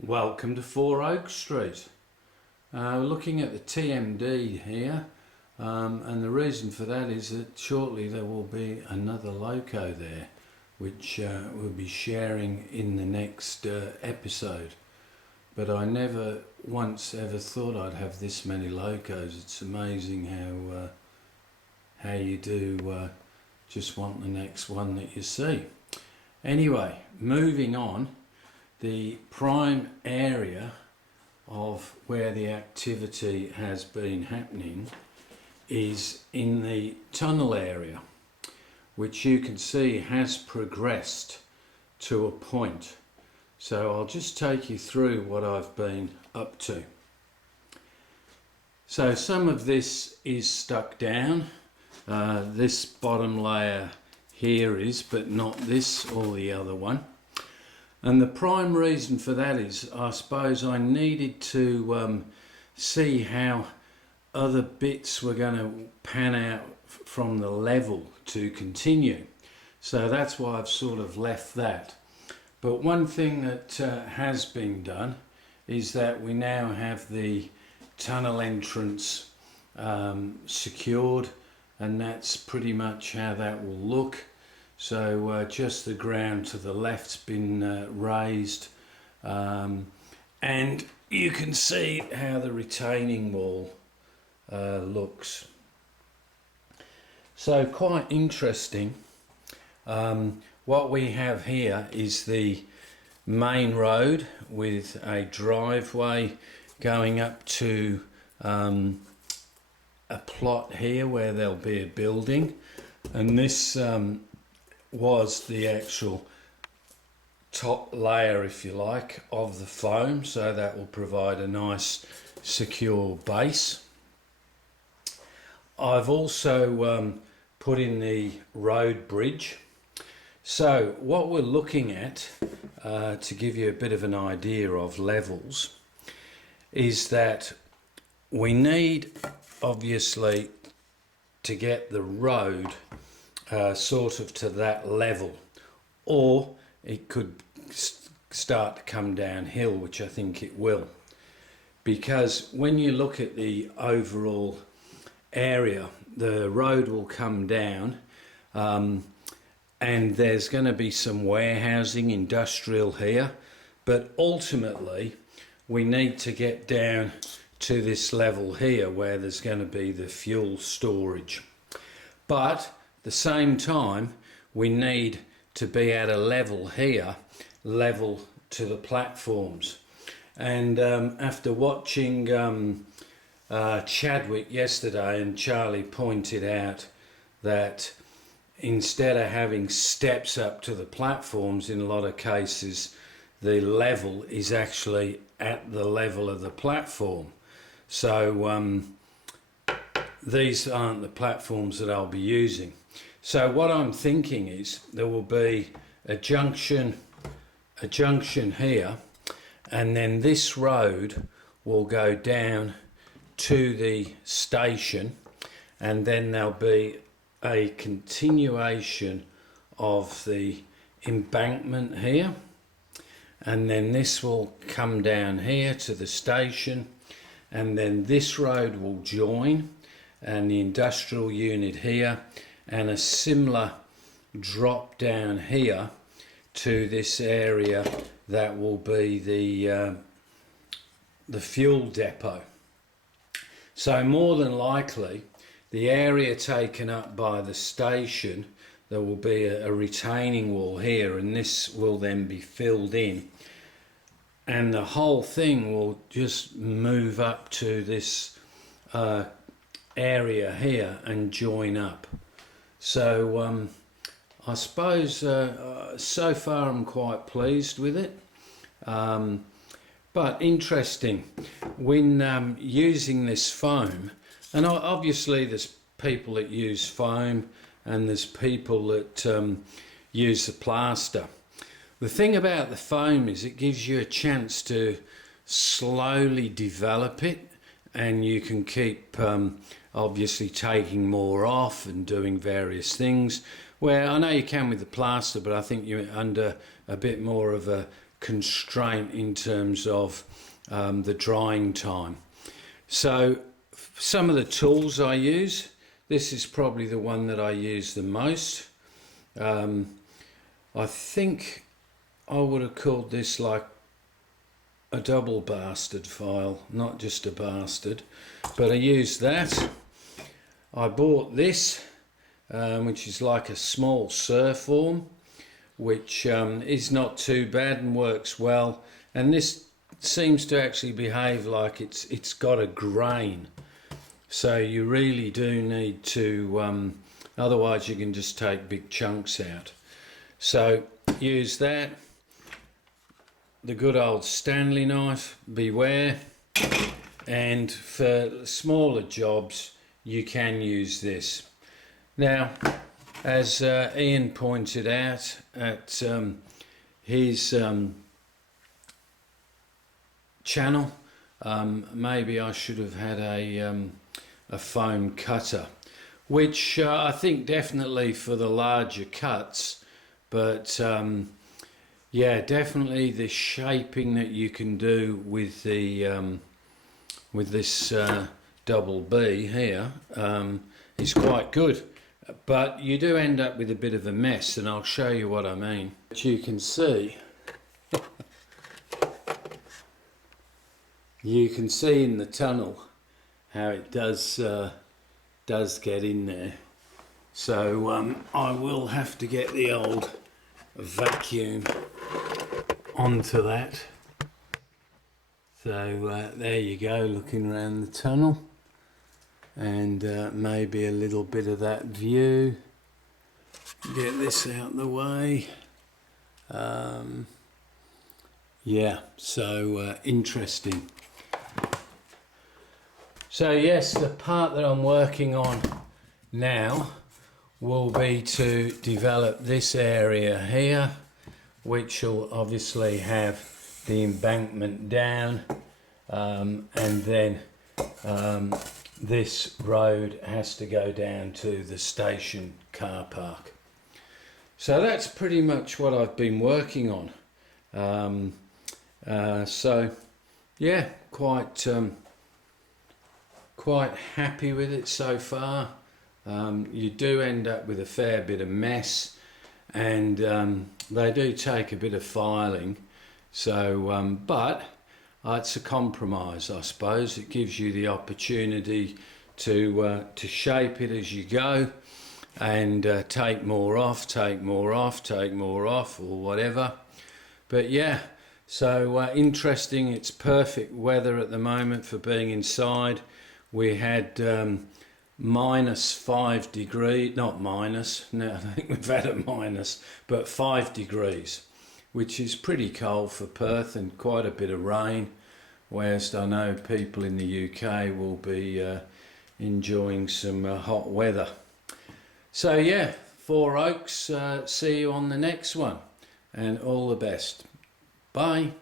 Welcome to 4 Oak Street. Looking at the TMD here, and the reason for that is that shortly there will be another loco there, which we'll be sharing in the next episode. But I never once ever thought I'd have this many locos. It's amazing how you do just want the next one that you see. Anyway, moving on. The prime area of where the activity has been happening is in the tunnel area, which you can see has progressed to a point. So I'll just take you through what I've been up to. So some of this is stuck down. This bottom layer here is, but not this or the other one. And the prime reason for that is, I suppose I needed to see how other bits were going to pan out from the level to continue. So that's why I've sort of left that. But one thing that has been done is that we now have the tunnel entrance secured, and that's pretty much how that will look. So just the ground to the left's been raised, and you can see how the retaining wall looks. So quite interesting. What we have here is the main road with a driveway going up to a plot here where there'll be a building, and this was the actual top layer, if you like, of the foam, so that will provide a nice secure base. I've also put in the road bridge. So what we're looking at, to give you a bit of an idea of levels, is that we need obviously to get the road sort of to that level, or it could start to come downhill, which I think it will, because when you look at the overall area, the road will come down, and there's going to be some warehousing, industrial here, but ultimately we need to get down to this level here where there's going to be the fuel storage. But at the same time, we need to be at a level here, level to the platforms. And after watching Chadwick yesterday, and Charlie pointed out that instead of having steps up to the platforms, in a lot of cases the level is actually at the level of the platform. So these aren't the platforms that I'll be using. So what I'm thinking is there will be a junction here, and then this road will go down to the station, and then there'll be a continuation of the embankment here, and then this will come down here to the station, and then this road will join, and the industrial unit here, and a similar drop down here to this area that will be the fuel depot. So more than likely the area taken up by the station, there will be a retaining wall here, and this will then be filled in, and the whole thing will just move up to this area here and join up. So I suppose so far I'm quite pleased with it, but interesting when using this foam. And obviously there's people that use foam and there's people that use the plaster. The thing about the foam is it gives you a chance to slowly develop it, and you can keep obviously taking more off and doing various things, where I know you can with the plaster, but I think you're under a bit more of a constraint in terms of the drying time. So some of the tools I use, this is probably the one that I use the most. I think I would have called this like a double bastard file, not just a bastard, but I used that. I bought this, which is like a small Surform, which is not too bad and works well, and this seems to actually behave like it's got a grain, so you really do need to otherwise you can just take big chunks out. So use that. The good old Stanley knife, beware, and for smaller jobs you can use this. Now, as Ian pointed out at his channel, maybe I should have had a foam cutter, which I think definitely for the larger cuts, but yeah, definitely the shaping that you can do with the with this double B here is quite good, but you do end up with a bit of a mess, and I'll show you what I mean. But you can see you can see in the tunnel how it does get in there. So I will have to get the old vacuum onto that. So there you go, looking around the tunnel, and maybe a little bit of that view. Get this out the way. Yeah, so interesting. So yes, the part that I'm working on now will be to develop this area here, which will obviously have the embankment down, and then this road has to go down to the station car park. So that's pretty much what I've been working on. So yeah, quite happy with it so far. You do end up with a fair bit of mess, and they do take a bit of filing, so but it's a compromise, I suppose. It gives you the opportunity to shape it as you go, and take more off, take more off, take more off, or whatever. But yeah, so interesting. It's perfect weather at the moment for being inside. We had -5 degrees, not minus, no, I think we've had a minus, but 5 degrees, which is pretty cold for Perth, and quite a bit of rain, whereas I know people in the UK will be enjoying some hot weather. So yeah, Four Oaks, see you on the next one, and all the best. Bye.